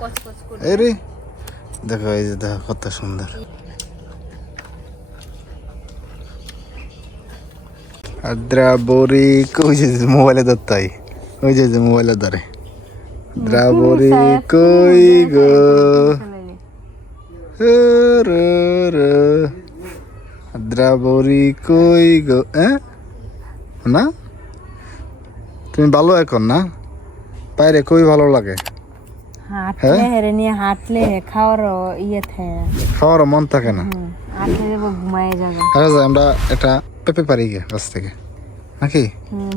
কচকচ করে। এই রে দেখো, এই যে দেখো কত সুন্দর। দ্রাবরি কই যে মোবাইলে ধরতাই, ওই যে মোবাইলে ধরে। দ্রাবরি কই গো দ্রাবরি কই গো, না তুমি ভালো এখন না বাইরে কই ভালো লাগে? হাঁটলে হেরে নিয়ে হাঁটলে খাওয়ারও ইয়ে থাকে, খাওয়ারও মন থাকে না। হাঁটলে যাবো ঘুমায় যাবে। আচ্ছা আমরা একটা পেঁপে পারি গিয়ে গাছ থেকে নাকি?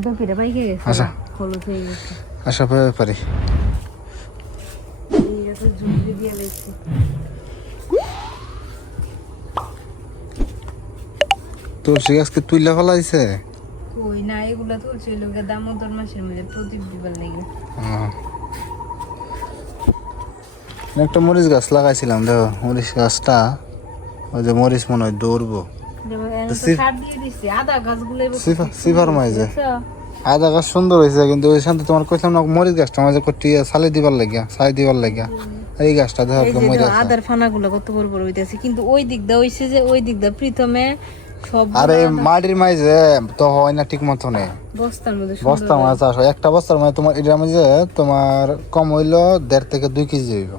পেঁপেটা পাইকে গেছে, আচ্ছা হলুদ হয়ে গেছে। আচ্ছা পেঁপে পারি। ঝুঁকি দিয়ে লেগেছে। তুলসী গাছকে তুইলা ফেলাইছে? কই না, এগুলা তুলছি লোকে দামোদর মাসের মধ্যে প্রদীপ দিবার লাগে। একটা মরিচ গাছ লাগাইছিলাম, দেখো মরিচ গাছটা ওই যে মরিচ মনে হয় দৌড়বো। সিফার মাইজে আদা গাছ সুন্দর হয়েছে, কিন্তু ওই সাথে তোমার কইলাম না মরিচ গাছটা মাঝে কটিয়ে সালে দিবার লাগিয়া, ছাই দিবার লাগিয়া এই গাছটা দেখো আদার ফানাগুলো কত বড় বড় হইতাছে, কিন্তু ওই দিক দা হইছে যে ওই দিক দা প্রথমে সব আরে মাটির মাঝে তো হয় না ঠিক মতো নেই। বস্তার মাছ চাষ হয়, একটা বস্তার মাঝে তোমার এটার মাঝে তোমার কম হইলো 1.5 থেকে 2 কেজি হইব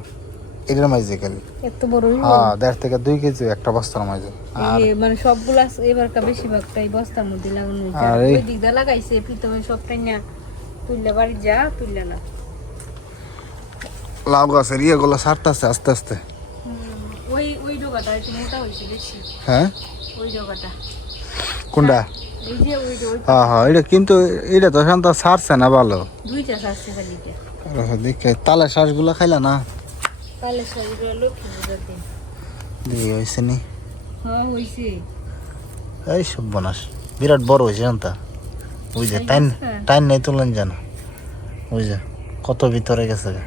এটার মাঝে খালি। এত বড় হইব? হ্যাঁ 1.5 থেকে 2 কেজি একটা বস্তার মাঝে। আর মানে সবগুলা এবারকার বেশিরভাগটাই বস্তার মধ্যে লাগানো হইছে। আর ওই দিক দা লাগাইছে প্রথমে সবটাই না তুইলা বাড়ি যা তুইলা না। লাউ গাছের ইয়েগুলো ছাড়তেছে আস্তে আস্তে। ওই ওই ডগাটা একটু মোটা হইছে বেশি। হ্যাঁ ওই ডগাটা কোনটা? এই যে ওই হ্যাঁ হ্যাঁ এটা কিন্তু এটা তো শান্ত ছাড়ছে না ভালো। দুইটা ছাড়ছে খালি এটা। দেখে তালে শ্বাসগুলো খাইলা না? তালে শ্বাসগুলো লক্ষ্মী পূজার দিন দিয়ে হয়েছে নি? হ্যাঁ হইছে। এই সব বনাস বিরাট বড় হয়েছে জানতা, ওই যে টাইন টাইন নেই তুলেন জানো, ওই যে কত ভিতরে গেছে।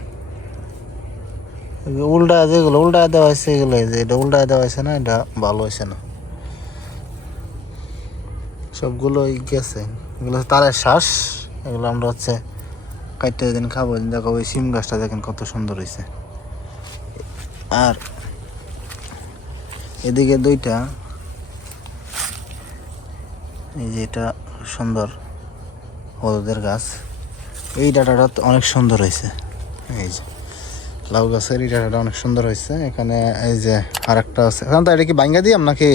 উল্টা যেগুলো উল্টা দেওয়া হয়েছে এগুলো, যে এটা উল্টা দেওয়া হয়েছে না, এটা ভালো হয়েছে না, সবগুলো গেছে। এগুলো তারের শ্বাস, এগুলো আমরা হচ্ছে কাটতে দিন খাবো। দেখো ওই সিম গাছটা দেখেন কত সুন্দর হয়েছে। আর এদিকে দুইটা, এই যে এটা সুন্দর হলুদের গাছ, এই ডাটাটা অনেক সুন্দর হয়েছে। এই যে লাউ গাছের এই ডাটাটা অনেক সুন্দর হয়েছে। এখানে এই যে আর একটা আছে, এখন তো এটা কি ভাঙ্গা দিয়াম নাকি?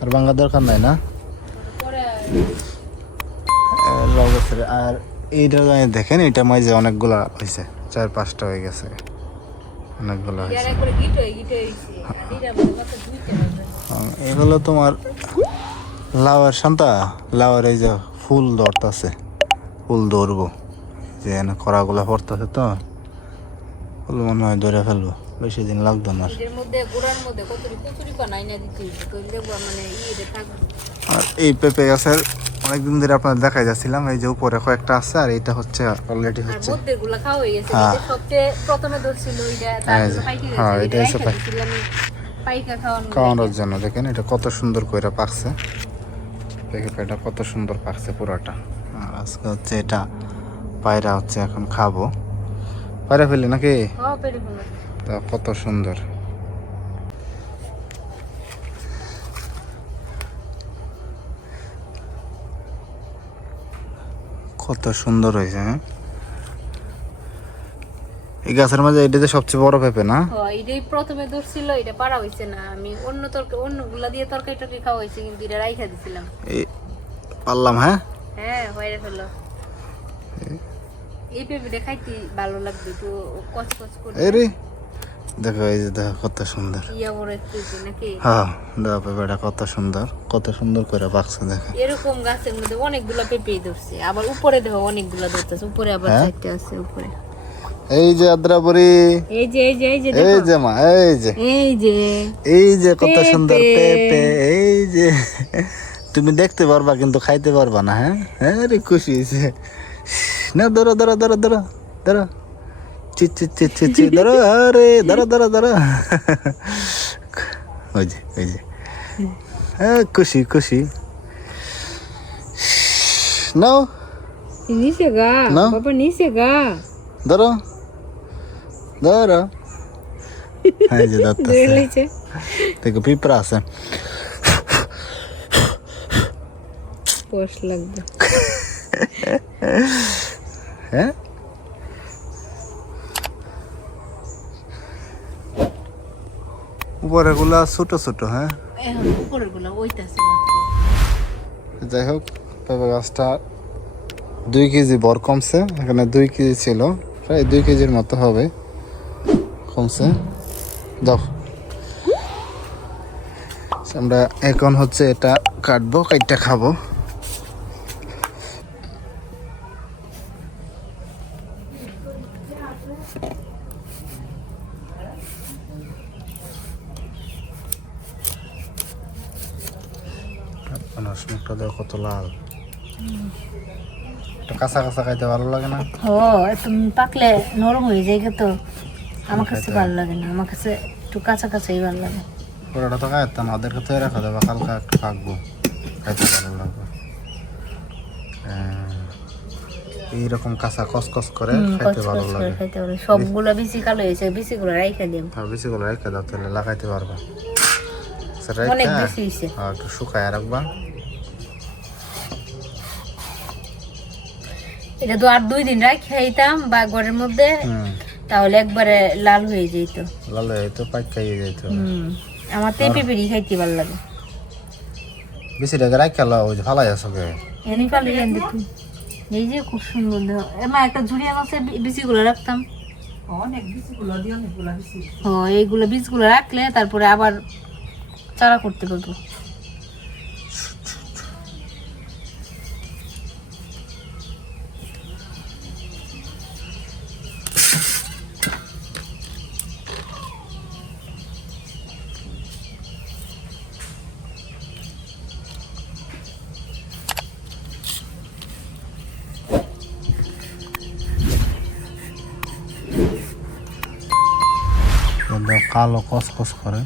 আর ভাঙ্গা দরকার নাই না লাউ গাছের। আর এইটা দেখেন এটা মাঝে অনেকগুলা হয়েছে, 4-5টা হয়ে গেছে, অনেকগুলো হয়েছে। এগুলো তোমার লাউয়ের শান্তা, লাউয়ের এই যে ফুল ধরতেছে, ফুল ধরবো যে কড়াগুলা পড়তেছে, তো ফুল মনে হয় ধরে ফেলবো, বেশি দিন লাগতো না। আর এই পেঁপে গাছের অনেকদিন ধরে আপনার দেখাই যাচ্ছিলাম, এই যে উপরে কয়েকটা আছে, আর এইটা হচ্ছে অলরেডি হচ্ছে। হ্যাঁ এটা হচ্ছে খাওয়ানোর জন্য। দেখেন এটা কত সুন্দর করে পাকছে, পেঁপেটা কত সুন্দর পাকছে পুরাটা। আর আজকে হচ্ছে এটা পায়রা হচ্ছে এখন খাবো, পায়রা ফেলে নাকি? তা কত সুন্দর, কত সুন্দর হয়েছে। হ্যাঁ এই গাছের মাঝে এটা যে সবচেয়ে বড় পেঁপে না? এটাই প্রথমে ধরছিল, এটা পারা হইছে না। আমি অন্য তরকারি অন্যগুলা দিয়ে তরকারি টরকারি খাওয়া হয়েছে, কিন্তু এটা রাইখা দিছিলাম। এই পারলাম। হ্যাঁ হ্যাঁ হয়ে ফেললো। এই পেঁপেটা খাইতে ভালো লাগবে, তো কচকচ করে। এই রে দেখো, এই যে দেখো কত সুন্দর। ইয়া বড় একটু নাকি? হ্যাঁ দেখো পেঁপেটা কত সুন্দর, কত সুন্দর করে পাকছে। দেখো এরকম গাছের মধ্যে অনেকগুলা পেঁপেই ধরছে, আবার উপরে দেখো অনেকগুলা ধরতেছে, উপরে আবার চারটে আছে উপরে। এই যে আদ্রাপুরি, এই যে এই যে এই যে এই যে মা, এই যে এই যে এই যে কত সুন্দর পেঁপে। এই যে তুমি দেখতে পারবা কিন্তু খাইতে পারবা না। হ্যাঁ হ্যাঁ রে খুশি হয়েছে না? ধরো ধরো ধরো ধরো ধরো, চি চি চি চি চি ধরো, আরে ধরো ধরো ধরো। ওই যে ওই যে হ্যাঁ খুশি খুশি। নাও নিচে গা বাবা, নিচে গা ধরো ধরো এই যে দাঁত ধরে লইছে। দেখো পিঁপড়া আছে। পোষ লাগবে। হ্যাঁ উপরে গুলা ছোট ছোট। হ্যাঁ এখন উপরের গুলো ওইটাছে। যাই হোক পেঁপে গাছটা 2 কেজি বর কমছে, এখানে 2 কেজি ছিল, প্রায় 2 কেজির মতো হবে কমছে। দাও আমরা এখন হচ্ছে এটা কাটবো, কাটটা খাবো। মুখটা দেখো কত লাল, কাঁচা কাঁচা খাইতে ভালো লাগে না? ও একটু পাকলে নরম হয়ে যায় তো, আমার কাছে ভালো লাগে না, আমার কাছে একটু কাঁচা কাঁচাই ভালো লাগে। পুরোটা তো খাইতাম না, ওদেরকে তো রাখা দেবো, হালকা একটু পাকবো, খাইতে ভালো লাগবে। এইরকম কাঁচা কসকস করে খাইতে ভালো লাগে। সবগুলো বিচি কালো হয়েছে, বিচিগুলো রাইখা দিম। হ্যাঁ বিচিগুলো রেখে দাও, তাহলে লাগাইতে পারবা। অনেক বেশি হয়েছে। একটু শুকায় রাখবা। এটা তো আর 2 দিন রাখ খাইতাম বা ঘরের মধ্যে, তাহলে একবারে লাল হয়ে যেত। লাল হয়ে যেত, পাক খাইয়ে যেত। আমার তো পেঁপেরি খাইতে ভালো লাগে। বিচিটাকে রাখ খেলা ওই যে ফালাই আসো কে এনে ফালি এনে দেখি। এই যে খুব সুন্দর দেহ। এমা একটা ঝুড়ি আছে, বিচিগুলো রাখতাম। অনেক বিচিগুলো দিয়ে অনেকগুলো বিচি। ও এইগুলো বীজগুলো রাখলে তারপরে আবার চারা করতে পারবো। কালো কসকস করে।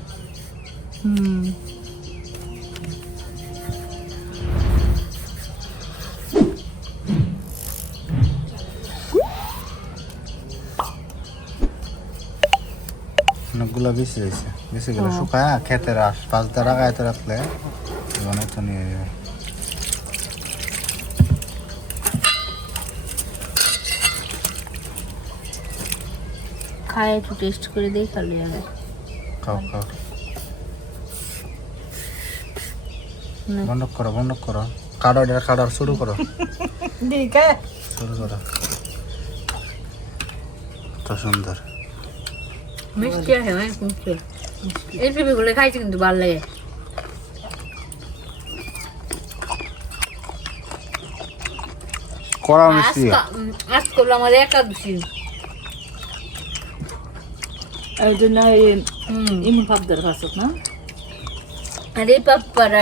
অনেকগুলো বেশি হয়েছে, বেশিগুলো শুকায় খেতে রাস 5 টাকা গায়ে রাখলে অনেক তো নিয়ে যাবে। খায় একটু টেস্ট করে দেই খালি আগে। খাও খাও, বন্ধ করো বন্ধ করো, কাটো এটা কাটো, শুরু করো শুরু করো। কত সুন্দর মিষ্টি আছে, অনেক মিষ্টি। এই পেঁপেগুলো খাইছি কিন্তু ভালো লাগে। কড়া মিষ্টি। আজ করলো আমাদের একাদশী। এই জন্য ইমন ভাবদের কাছে না। আর এই পাপ্পারা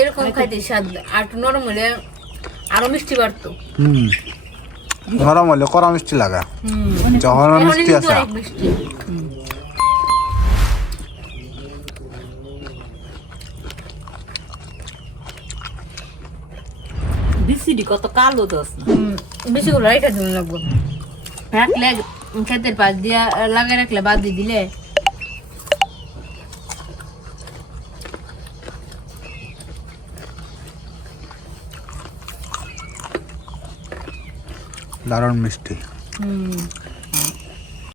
এরকম খাইতে স্বাদ, আর একটু নরম হলে আরো মিষ্টি বাড়তো। নরম হলে কড়া মিষ্টি লাগা, যখন মিষ্টি আছে অনেক মিষ্টি। বিচিডি কত কালো দোষ না। বেশিগুলো রেখে দিন লাগবো, রাখলে ক্ষেতের পাশ দিয়া লাগিয়ে রাখলে বাদ দিয়ে দিলে দারুণ মিষ্টি।